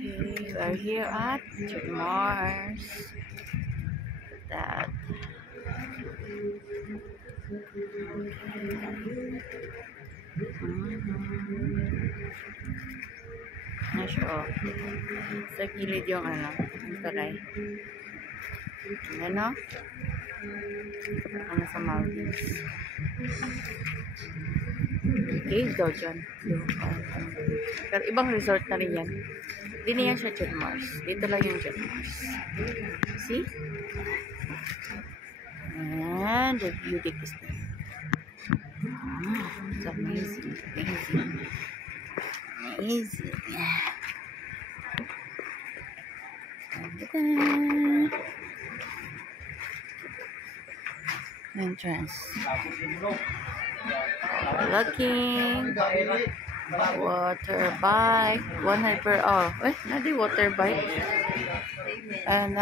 Okay, we're here at Mars. That. Oh. Sa gilid yung ano, taray. Ano? Ano sa Maldives. Cave daw dyan. Pero ibang resort na rin yan. Hindi na yan siya Jet Mars. Dito lang yung Jet Mars. See? And the view deck is there. It's amazing. Amazing. Amazing. Entrance. Looking. Water bike. 100 per hour. Eh, not the water bike. And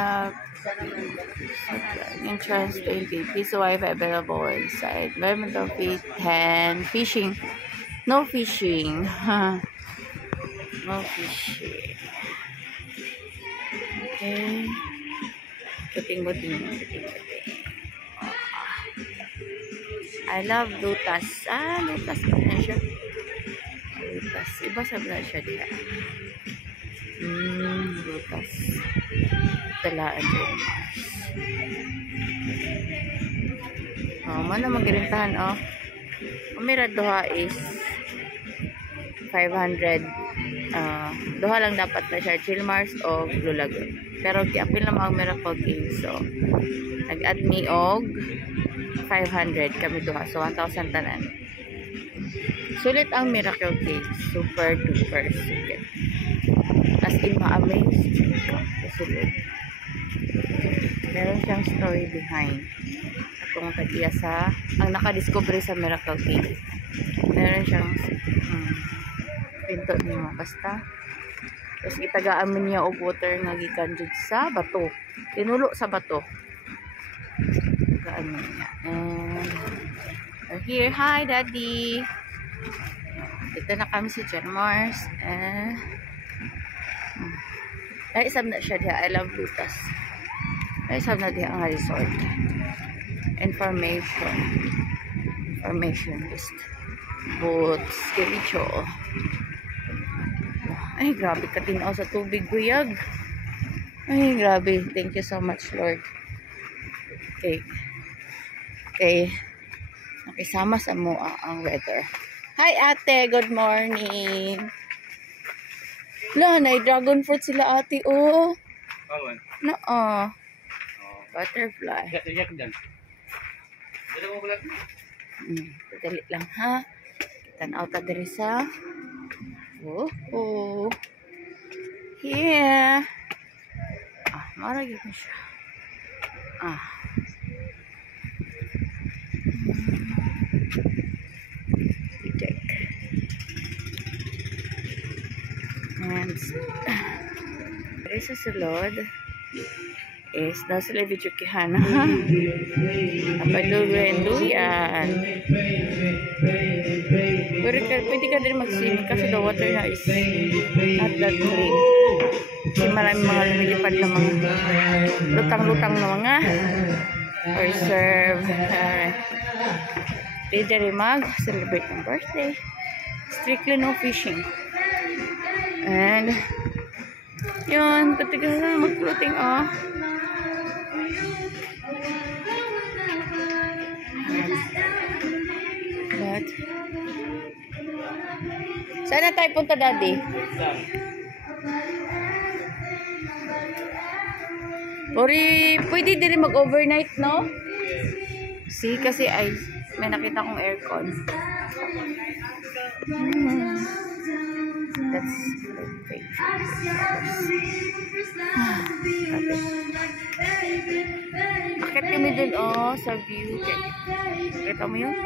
entrance 20. Piece of Wi-Fi available inside. Environmental fee 10. Fishing. No fishing. No fishing. Okay. Buting-buting. I love Lutas. Ah, Lutas pa na siya. Lutas. Iba sa na siya diya. Lutas. Talaan dyan. Oh, mana magirintahan, oh. Umira duha is 500. Duha lang dapat na siya. Chill Mars o Blue Lagoon. Pero kiapil na mga Miracle Cave. So, nag-add me og 500 kami duha. So, 1,000 tanan. Sulit ang Miracle Cave. Super duper sulit. As in, ma-amazed. Sulit. Meron siyang story behind. Atong tagiya sa ang nakadiscovery sa Miracle Cave. Meron siyang pinto niyo basta. Tapos itagaan mo niya og water nga gikan jud sa bato. Tinulo sa bato. Tagaan mo niya. And we're here. Hi, Daddy. Dito na kami sa Jet Mars. Ay, isam na siya diha. I love Lutas. Ay, isam na diha ang resort. Information list. Boats, schedule. Ay, grabe katinaw sa tubig, guyag. Ay, grabe. Thank you so much, Lord. Okay. Okay. Nakisama sa mua ang weather. Hi, ate. Good morning. Wala, dragon fruit sila, ate. Oh. Butterfly. Dali lang, ha? Tanaw ta diri sa here. Maragay ko siya. Deck. And diri sa sulod is nasa levichukihan. Paduyan. Pwede ka din mag-swimming kasi the water na is not that clean. Kasi maraming mga lumilipad na mga lutang-lutang na mga reserve. Pwede rin mag-celebrate ng birthday. Strictly no fishing. And yun, patigal na mag-floating, oh. Saan na tayo punta, Daddy? Pwede din mag-overnight, no? See, kasi ay may nakita kong aircon. That's perfect. Bakit kami dun, oh, sa view. Kita mo yun?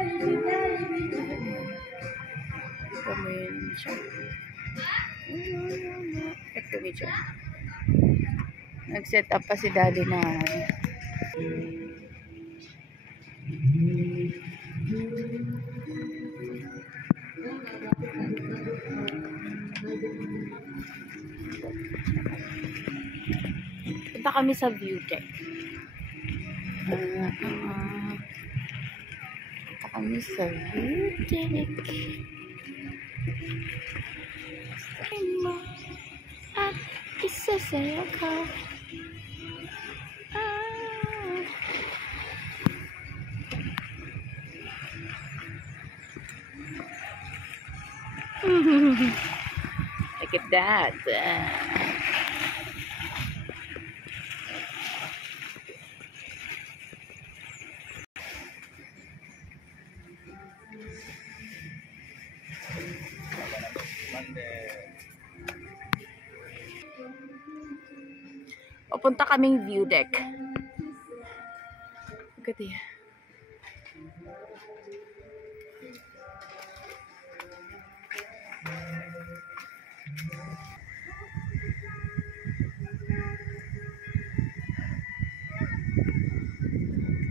Kita mo yun siya. Bakit kami dyan? Nag-set up pa si Daddy na Punta kami sa view deck. Punta kami sa view deck. At isasaya ka. Look at that. Papunta kaming view deck. Look at it.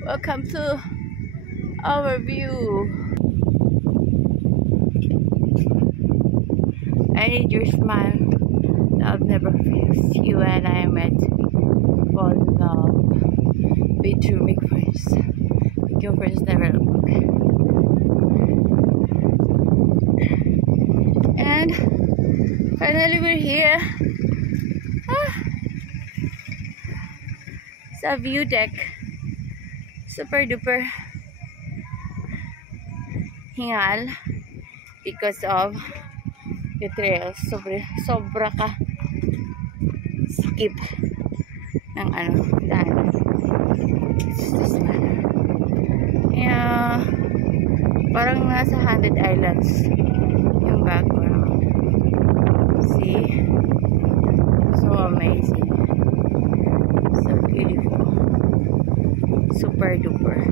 Welcome to our view. I need your smile. Love never fails. You and I met fall in love. Be true, make friends. Make your friends never look. And finally we're here. Sa view deck. Super duper hingal because of the trails. Sobra ka skip ng daan. It's this one. Yeah, parang nasa 100 Islands yung background. See? So amazing. So beautiful. Super duper.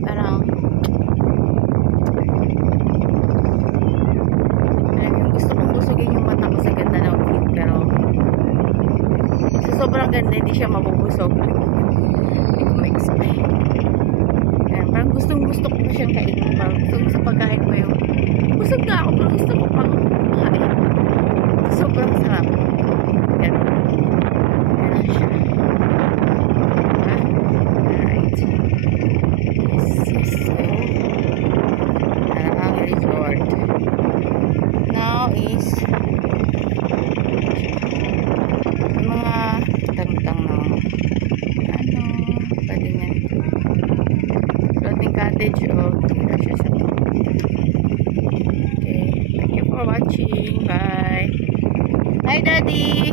Parang yung gusto kong busugin yung mata ko sa ganda ng view, pero sa sobrang ganda hindi siya mabubusog. Hindi ko ma-explain. Parang gustong gusto ko siyang kainin. Parang gusto ko sa pagkain ko yung busog na ako, pero gusto ko pang kain. Sobrang sarap. Ganun siya. Now is mga tangtang ng pwede nga floating cottage o tira siya sa okay, thank you for watching. Bye. Hi Daddy.